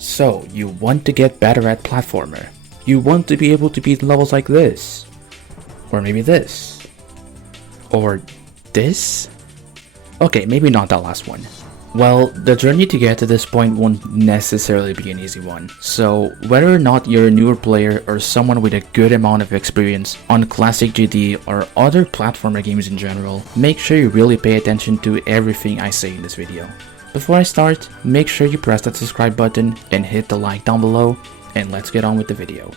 So, you want to get better at platformer. You want to be able to beat levels like this. Or maybe this. Or this? Okay, maybe not that last one. Well, the journey to get to this point won't necessarily be an easy one. So, whether or not you're a newer player or someone with a good amount of experience on classic GD or other platformer games in general, make sure you really pay attention to everything I say in this video. Before I start, make sure you press that subscribe button and hit the like down below, and let's get on with the video.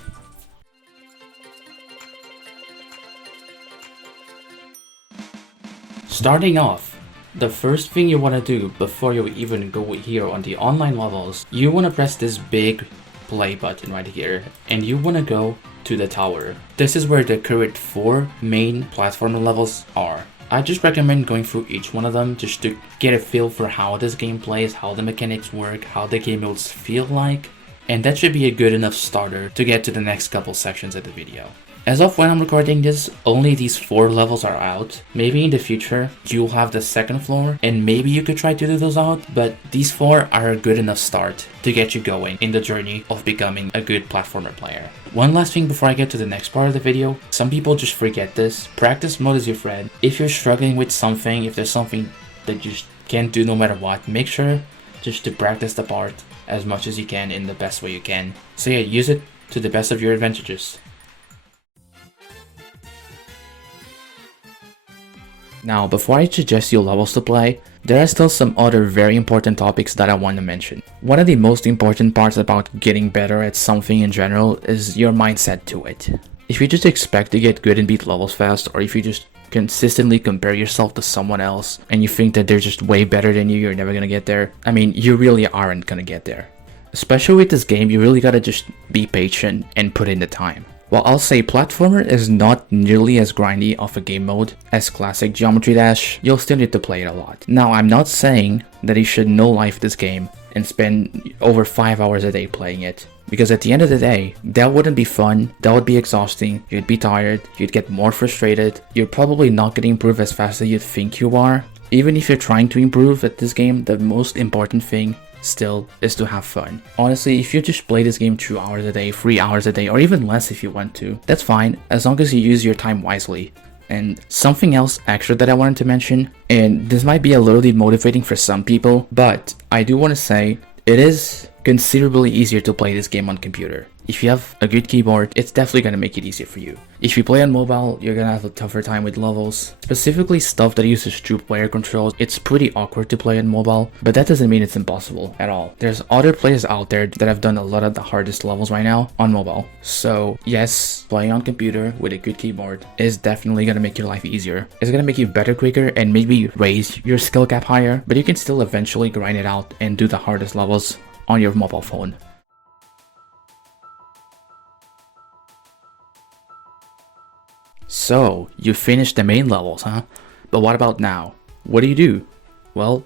Starting off, the first thing you want to do before you even go here on the online levels, you want to press this big play button right here, and you want to go to the tower. This is where the current 4 main platformer levels are. I just recommend going through each one of them just to get a feel for how this game plays, how the mechanics work, how the game modes feel like, and that should be a good enough starter to get to the next couple sections of the video. As of when I'm recording this, only these 4 levels are out. Maybe in the future, you'll have the second floor, and maybe you could try to do those out, but these 4 are a good enough start to get you going in the journey of becoming a good platformer player. One last thing before I get to the next part of the video, some people just forget this. Practice mode is your friend. If you're struggling with something, if there's something that you just can't do no matter what, make sure just to practice the part as much as you can in the best way you can. So yeah, use it to the best of your advantages. Now, before I suggest you levels to play, there are still some other very important topics that I want to mention. One of the most important parts about getting better at something in general is your mindset to it. If you just expect to get good and beat levels fast, or if you just consistently compare yourself to someone else and you think that they're just way better than you, you're never gonna get there. I mean, you really aren't gonna get there. Especially with this game, you really gotta just be patient and put in the time. While I'll say platformer is not nearly as grindy of a game mode as classic Geometry Dash, you'll still need to play it a lot. Now, I'm not saying that you should no-life this game and spend over 5 hours a day playing it, because at the end of the day, that wouldn't be fun, that would be exhausting, you'd be tired, you'd get more frustrated, you're probably not gonna improve as fast as you think you are. Even if you're trying to improve at this game, the most important thing still is to have fun. Honestly, if you just play this game 2 hours a day, 3 hours a day, or even less if you want to, that's fine, as long as you use your time wisely. And something else extra that I wanted to mention, and this might be a little demotivating for some people, but I do want to say it is considerably easier to play this game on computer. If you have a good keyboard, it's definitely going to make it easier for you. If you play on mobile, you're going to have a tougher time with levels. Specifically stuff that uses 2-player controls, it's pretty awkward to play on mobile, but that doesn't mean it's impossible at all. There's other players out there that have done a lot of the hardest levels right now on mobile. So yes, playing on computer with a good keyboard is definitely going to make your life easier. It's going to make you better quicker and maybe raise your skill cap higher, but you can still eventually grind it out and do the hardest levels on your mobile phone. So, you finished the main levels, huh? But what about now? What do you do? Well,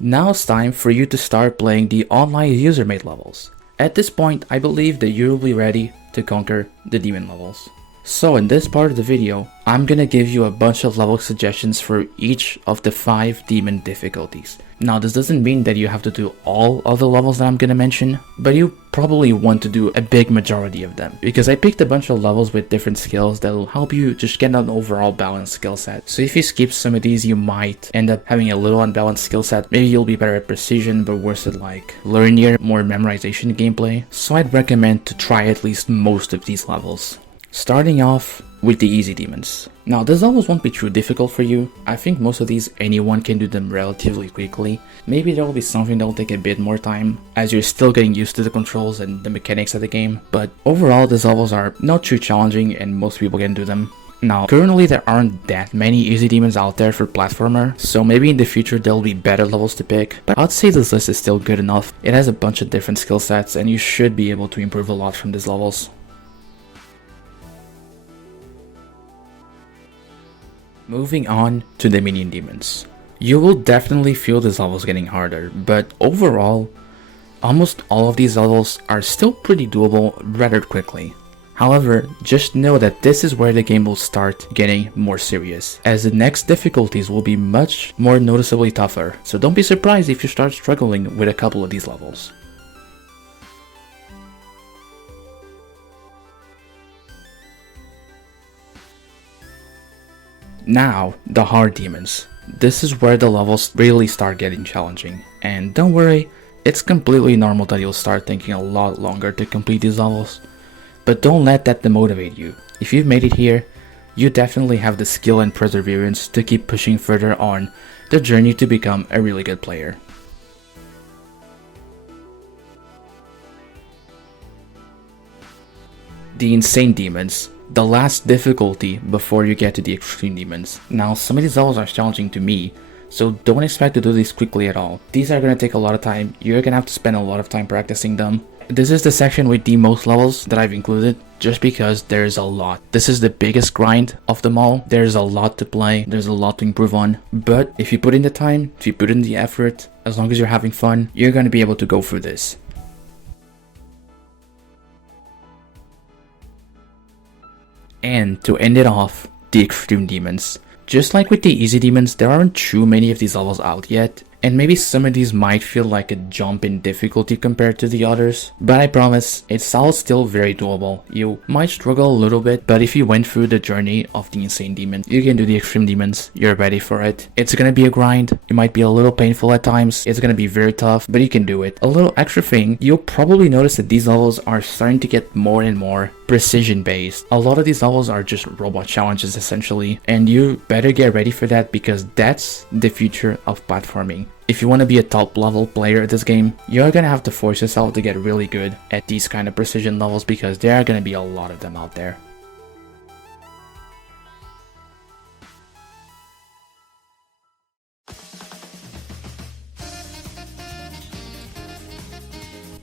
now it's time for you to start playing the online user-made levels. At this point, I believe that you will be ready to conquer the demon levels. So in this part of the video, I'm gonna give you a bunch of level suggestions for each of the 5 demon difficulties. Now this doesn't mean that you have to do all of the levels that I'm gonna mention, but you probably want to do a big majority of them, because I picked a bunch of levels with different skills that will help you just get an overall balanced skill set. So if you skip some of these, you might end up having a little unbalanced skill set. Maybe you'll be better at precision but worse at like linear, more memorization gameplay. So I'd recommend to try at least most of these levels. Starting off with the easy demons. Now these levels won't be too difficult for you. I think most of these anyone can do them relatively quickly. Maybe there will be something that will take a bit more time as you're still getting used to the controls and the mechanics of the game, but overall these levels are not too challenging and most people can do them. Now currently there aren't that many easy demons out there for platformer, so maybe in the future there will be better levels to pick, but I'd say this list is still good enough. It has a bunch of different skill sets and you should be able to improve a lot from these levels. Moving on to the minion demons. You will definitely feel these levels getting harder, but overall, almost all of these levels are still pretty doable rather quickly. However, just know that this is where the game will start getting more serious, as the next difficulties will be much more noticeably tougher, so don't be surprised if you start struggling with a couple of these levels. Now, the hard demons. This is where the levels really start getting challenging. And don't worry, it's completely normal that you'll start thinking a lot longer to complete these levels. But don't let that demotivate you. If you've made it here, you definitely have the skill and perseverance to keep pushing further on the journey to become a really good player. The Insane Demons, the last difficulty before you get to the Extreme Demons. Now, some of these levels are challenging to me, so don't expect to do these quickly at all. These are going to take a lot of time. You're going to have to spend a lot of time practicing them. This is the section with the most levels that I've included, just because there's a lot. This is the biggest grind of them all. There's a lot to play, there's a lot to improve on. But if you put in the time, if you put in the effort, as long as you're having fun, you're going to be able to go through this. And to end it off, the Extreme Demons. Just like with the Easy Demons, there aren't too many of these levels out yet, and maybe some of these might feel like a jump in difficulty compared to the others, but I promise, it's all still very doable. You might struggle a little bit, but if you went through the journey of the Insane Demon, you can do the Extreme Demons, you're ready for it. It's gonna be a grind, it might be a little painful at times, it's gonna be very tough, but you can do it. A little extra thing, you'll probably notice that these levels are starting to get more and more precision based. A lot of these levels are just robot challenges essentially, and you better get ready for that because that's the future of platforming. If you want to be a top level player at this game, you're gonna have to force yourself to get really good at these kind of precision levels because there are gonna be a lot of them out there.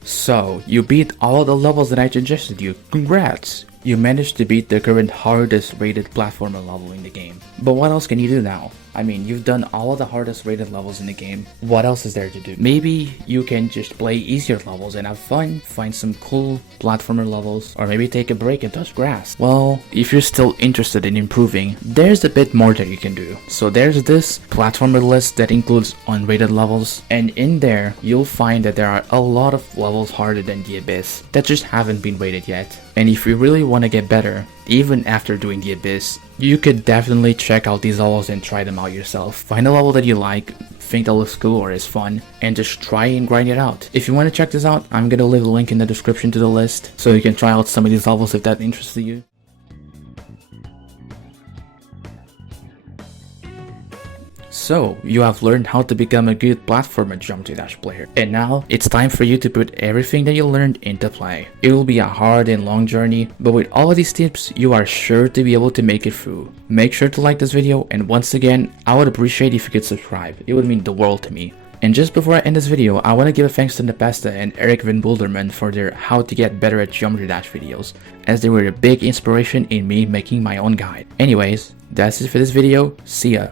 So, you beat all the levels that I suggested you. Congrats! You managed to beat the current hardest rated platformer level in the game. But what else can you do now? I mean, you've done all of the hardest rated levels in the game. What else is there to do? Maybe you can just play easier levels and have fun, find some cool platformer levels, or maybe take a break and touch grass. Well, if you're still interested in improving, there's a bit more that you can do. So there's this platformer list that includes unrated levels, and in there, you'll find that there are a lot of levels harder than the Abyss that just haven't been rated yet. And if you really want to get better, even after doing the Abyss, you could definitely check out these levels and try them out yourself. Find a level that you like, think that looks cool or is fun, and just try and grind it out. If you want to check this out, I'm gonna leave a link in the description to the list, so you can try out some of these levels if that interests you. So, you have learned how to become a good platformer jump to dash player, and now it's time for you to put everything that you learned into play. It will be a hard and long journey, but with all of these tips, you are sure to be able to make it through. Make sure to like this video, and once again, I would appreciate if you could subscribe. It would mean the world to me. And just before I end this video, I want to give a thanks to Nepesta and Eric Van Boulderman for their how to get better at geometry dash videos, as they were a big inspiration in me making my own guide. Anyways, that's it for this video. See ya.